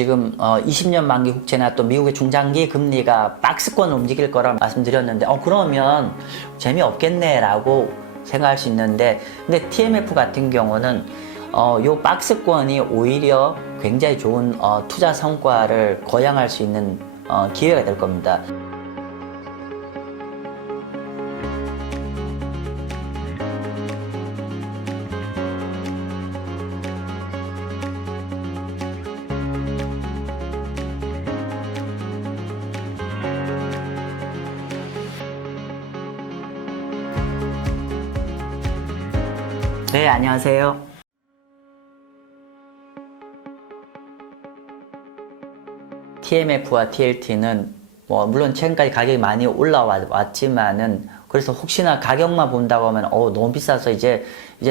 지금 20년 만기 국채나 또 미국의 중장기 금리가 박스권 움직일 거라 말씀드렸는데 그러면 재미없겠네 라고 생각할 수 있는데, 근데 TMF 같은 경우는 요 박스권이 오히려 굉장히 좋은 투자 성과를 거양할 수 있는 기회가 될 겁니다. 네, 안녕하세요. TMF와 TLT는 물론 최근까지 가격이 많이 올라왔지만은, 그래서 혹시나 가격만 본다고 하면 너무 비싸서 이제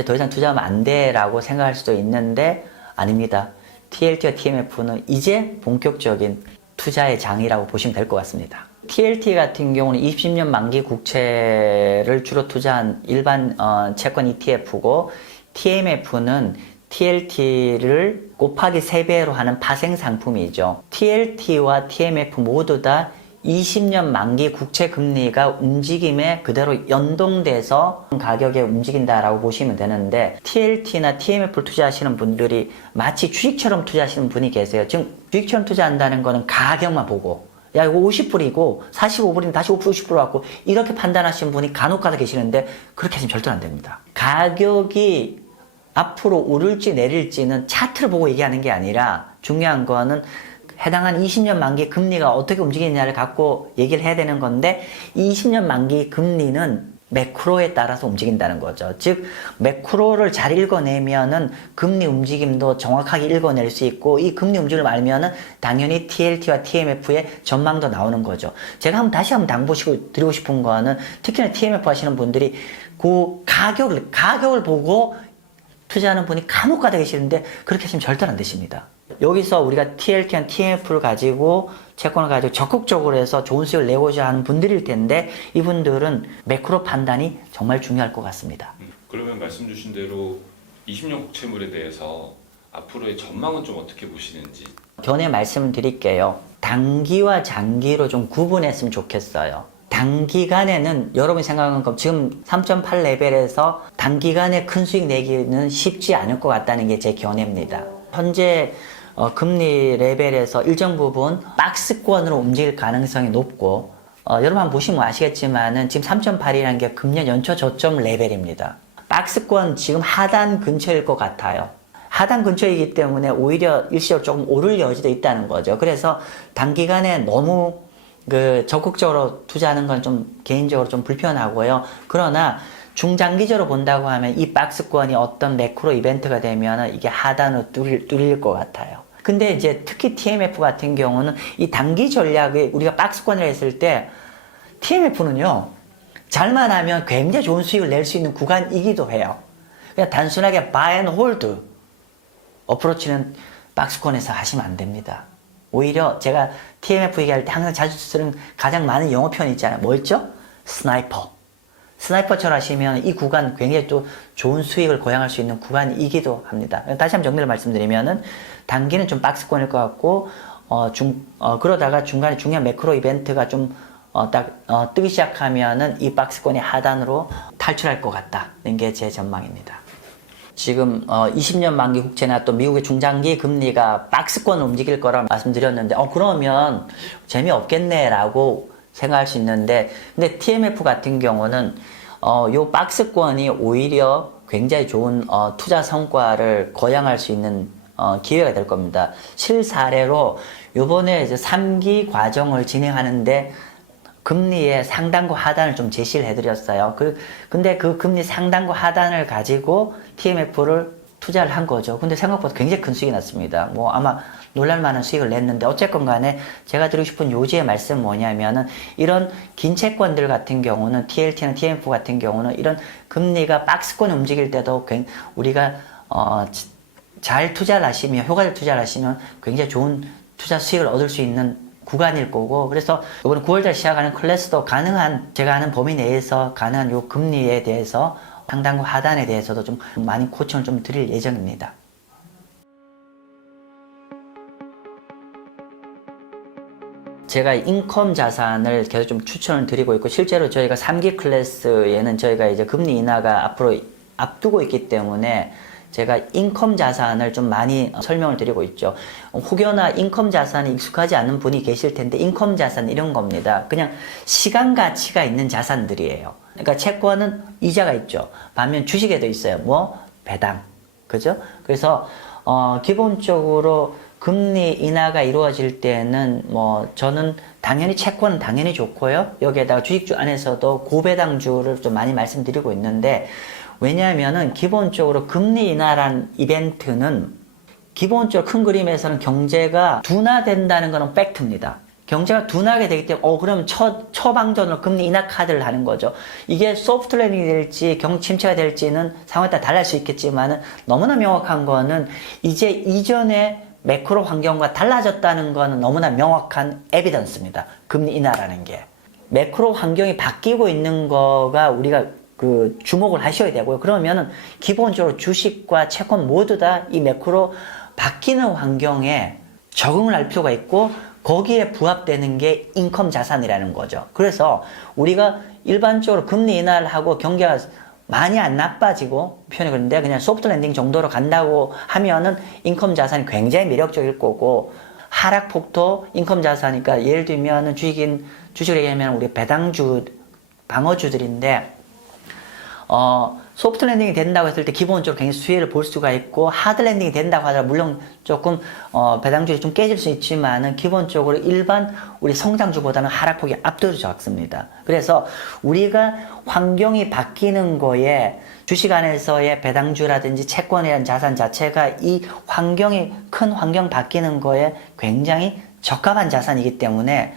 더 이상 투자하면 안 돼라고 생각할 수도 있는데, 아닙니다. TLT와 TMF는 이제 본격적인 투자의 장이라고 보시면 될 것 같습니다. TLT 같은 경우는 20년 만기 국채를 주로 투자한 일반 채권 ETF고, TMF는 TLT를 곱하기 3배로 하는 파생 상품이죠. TLT와 TMF 모두 다 20년 만기 국채 금리가 움직임에 그대로 연동돼서 가격에 움직인다라고 보시면 되는데, TLT나 TMF를 투자하시는 분들이 마치 주식처럼 투자하시는 분이 계세요. 지금 주식처럼 투자한다는 거는 가격만 보고, 야 이거 50불이고 45불이면 다시 50불 갖고 이렇게 판단하시는 분이 간혹가다 계시는데, 그렇게 하시면 절대 안 됩니다. 가격이 앞으로 오를지 내릴지는 차트를 보고 얘기하는 게 아니라, 중요한 거는 해당한 20년 만기 금리가 어떻게 움직이느냐를 갖고 얘기를 해야 되는 건데, 20년 만기 금리는 매크로에 따라서 움직인다는 거죠. 즉 매크로를 잘 읽어내면은 금리 움직임도 정확하게 읽어낼 수 있고, 이 금리 움직임을 알면은 당연히 TLT와 TMF의 전망도 나오는 거죠. 제가 다시 한번 당부시고 드리고 싶은 거는, 특히나 TMF 하시는 분들이 그 가격을 보고 투자하는 분이 간혹가다 계시는데, 그렇게 하시면 절대로 안 되십니다. 여기서 우리가 TLT와 TMF를 가지고, 채권을 가지고 적극적으로 해서 좋은 수익을 내고자 하는 분들일 텐데, 이분들은 매크로 판단이 정말 중요할 것 같습니다. 그러면 말씀 주신 대로 20년 국채물에 대해서 앞으로의 전망은 좀 어떻게 보시는지. 견해 말씀을 드릴게요. 단기와 장기로 좀 구분했으면 좋겠어요. 단기간에는 여러분이 생각하는 것, 지금 3.8 레벨에서 단기간에 큰 수익 내기는 쉽지 않을 것 같다는 게 제 견해입니다. 현재 금리 레벨에서 일정 부분 박스권으로 움직일 가능성이 높고, 여러분 한번 보시면 아시겠지만은 지금 3.8이라는 게 금년 연초 저점 레벨입니다. 박스권 지금 하단 근처일 것 같아요. 하단 근처이기 때문에 오히려 일시적으로 조금 오를 여지도 있다는 거죠. 그래서 단기간에 너무 적극적으로 투자하는 건 좀 개인적으로 좀 불편하고요. 그러나 중장기적으로 본다고 하면 이 박스권이 어떤 매크로 이벤트가 되면 이게 하단으로 뚫릴 것 같아요. 근데 이제 특히 TMF 같은 경우는 이 단기 전략에 우리가 박스권을 했을 때, TMF는요 잘만 하면 굉장히 좋은 수익을 낼 수 있는 구간이기도 해요. 그냥 단순하게 buy and hold 어프로치는 박스권에서 하시면 안 됩니다. 오히려 제가 TMF 얘기할 때 항상 자주 쓰는 가장 많은 영어 표현 있잖아요. 뭐였죠? 스나이퍼처럼 하시면 이 구간 굉장히 또 좋은 수익을 거양할 수 있는 구간이기도 합니다. 다시 한번 정리를 말씀드리면은, 단기는 좀 박스권일 것 같고, 그러다가 중간에 중요한 매크로 이벤트가 좀 뜨기 시작하면은 이 박스권의 하단으로 탈출할 것 같다는 게 제 전망입니다. 지금 20년 만기 국채나 또 미국의 중장기 금리가 박스권 움직일 거라 말씀드렸는데, 그러면 재미없겠네 라고 생각할 수 있는데, 근데 TMF 같은 경우는 요 박스권이 오히려 굉장히 좋은 투자 성과를 거양할 수 있는 기회가 될 겁니다. 실사례로 요번에 이제 3기 과정을 진행하는데 금리의 상단과 하단을 좀 제시를 해드렸어요. 근데 그 금리 상단과 하단을 가지고 TMF를 투자를 한 거죠. 근데 생각보다 굉장히 큰 수익이 났습니다. 아마 놀랄만한 수익을 냈는데, 어쨌건 간에 제가 드리고 싶은 요지의 말씀은 뭐냐면은, 이런 긴 채권들 같은 경우는, TLT나 TMF 같은 경우는 이런 금리가 박스권 움직일 때도 우리가 잘 투자를 하시면, 효과적 투자를 하시면 굉장히 좋은 투자 수익을 얻을 수 있는 구간일 거고, 그래서 이번 9월달 시작하는 클래스도 가능한, 제가 아는 범위 내에서 가능한 요 금리에 대해서 상단과 하단에 대해서도 좀 많이 코칭을 좀 드릴 예정입니다. 제가 인컴 자산을 계속 좀 추천을 드리고 있고, 실제로 저희가 3기 클래스에는 저희가 이제 금리 인하가 앞으로 앞두고 있기 때문에 제가 인컴 자산을 좀 많이 설명을 드리고 있죠. 혹여나 인컴 자산이 익숙하지 않은 분이 계실 텐데, 인컴 자산 이런 겁니다. 그냥 시간 가치가 있는 자산들이에요. 그러니까 채권은 이자가 있죠. 반면 주식에도 있어요. 뭐 배당, 그죠? 그래서 기본적으로 금리 인하가 이루어질 때는 뭐 저는 당연히 채권은 당연히 좋고요. 여기에다가 주식주 안에서도 고배당주를 좀 많이 말씀드리고 있는데, 왜냐하면은 기본적으로 금리 인하라는 이벤트는 기본적으로 큰 그림에서는 경제가 둔화된다는 것은 팩트입니다. 경제가 둔하게 되기 때문에 그럼 처방전으로 금리 인하 카드를 하는 거죠. 이게 소프트 랜딩이 될지 경침체가 될지는 상황에 따라 달라질 수 있겠지만은, 너무나 명확한 거는 이제 이전에 매크로 환경과 달라졌다는 거는 너무나 명확한 에비던스입니다. 금리 인하라는 게. 매크로 환경이 바뀌고 있는 거가 우리가 주목을 하셔야 되고요. 그러면은 기본적으로 주식과 채권 모두 다 이 매크로 바뀌는 환경에 적응을 할 필요가 있고, 거기에 부합되는 게 인컴 자산이라는 거죠. 그래서 우리가 일반적으로 금리 인하를 하고 경기가 많이 안 나빠지고, 표현이 그런데 그냥 소프트 랜딩 정도로 간다고 하면은 인컴 자산이 굉장히 매력적일 거고, 하락폭도 인컴 자산이니까, 예를 들면은 주식을 얘기하면 우리 배당주, 방어주들인데, 소프트 랜딩이 된다고 했을 때 기본적으로 굉장히 수혜를 볼 수가 있고, 하드 랜딩이 된다고 하더라도 물론 조금 배당주들이 좀 깨질 수 있지만은, 기본적으로 일반 우리 성장주보다는 하락폭이 압도적으로 적습니다. 그래서 우리가 환경이 바뀌는 거에 주식 안에서의 배당주라든지 채권이라는 자산 자체가 이 환경이, 큰 환경 바뀌는 거에 굉장히 적합한 자산이기 때문에,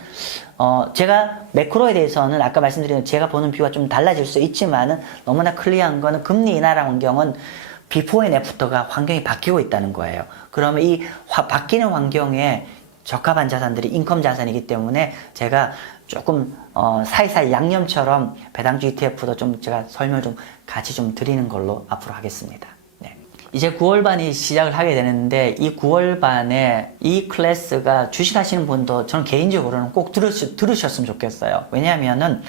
제가 매크로에 대해서는 아까 말씀드린 제가 보는 뷰가 좀 달라질 수 있지만은, 너무나 클리어한 거는 금리 인하라는 환경은 비포 앤 애프터가 환경이 바뀌고 있다는 거예요. 그러면 이 바뀌는 환경에 적합한 자산들이 인컴 자산이기 때문에, 제가 조금 사이사이 양념처럼 배당주 ETF도 좀 제가 설명을 좀 같이 좀 드리는 걸로 앞으로 하겠습니다. 이제 9월반이 시작을 하게 되는데, 이 9월반에 이 클래스가 주식하시는 분도 저는 개인적으로는 꼭 들으셨으면 좋겠어요. 왜냐하면은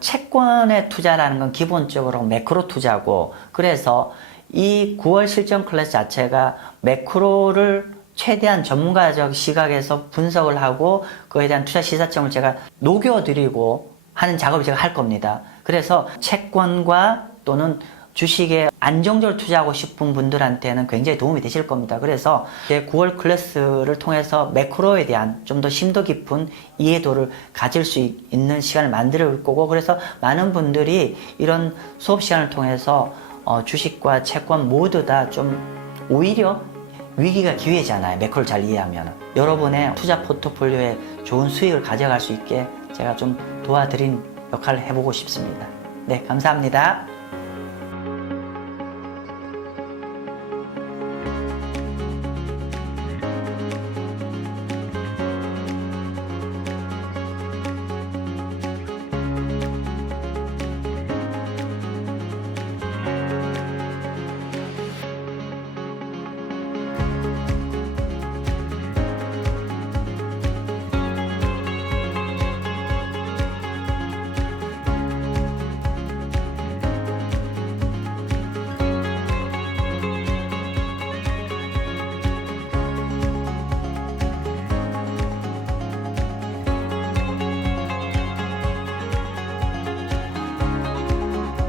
채권의 투자라는 건 기본적으로 매크로 투자고, 그래서 이 9월 실전 클래스 자체가 매크로를 최대한 전문가적 시각에서 분석을 하고, 그에 대한 투자 시사점을 제가 녹여드리고 하는 작업을 제가 할 겁니다. 그래서 채권과 또는 주식에 안정적으로 투자하고 싶은 분들한테는 굉장히 도움이 되실 겁니다. 그래서 제 9월 클래스를 통해서 매크로에 대한 좀 더 심도 깊은 이해도를 가질 수 있는 시간을 만들어 올 거고, 그래서 많은 분들이 이런 수업 시간을 통해서 주식과 채권 모두 다 좀 오히려 위기가 기회잖아요. 매크로를 잘 이해하면. 여러분의 투자 포트폴리오에 좋은 수익을 가져갈 수 있게 제가 좀 도와드린 역할을 해보고 싶습니다. 네, 감사합니다.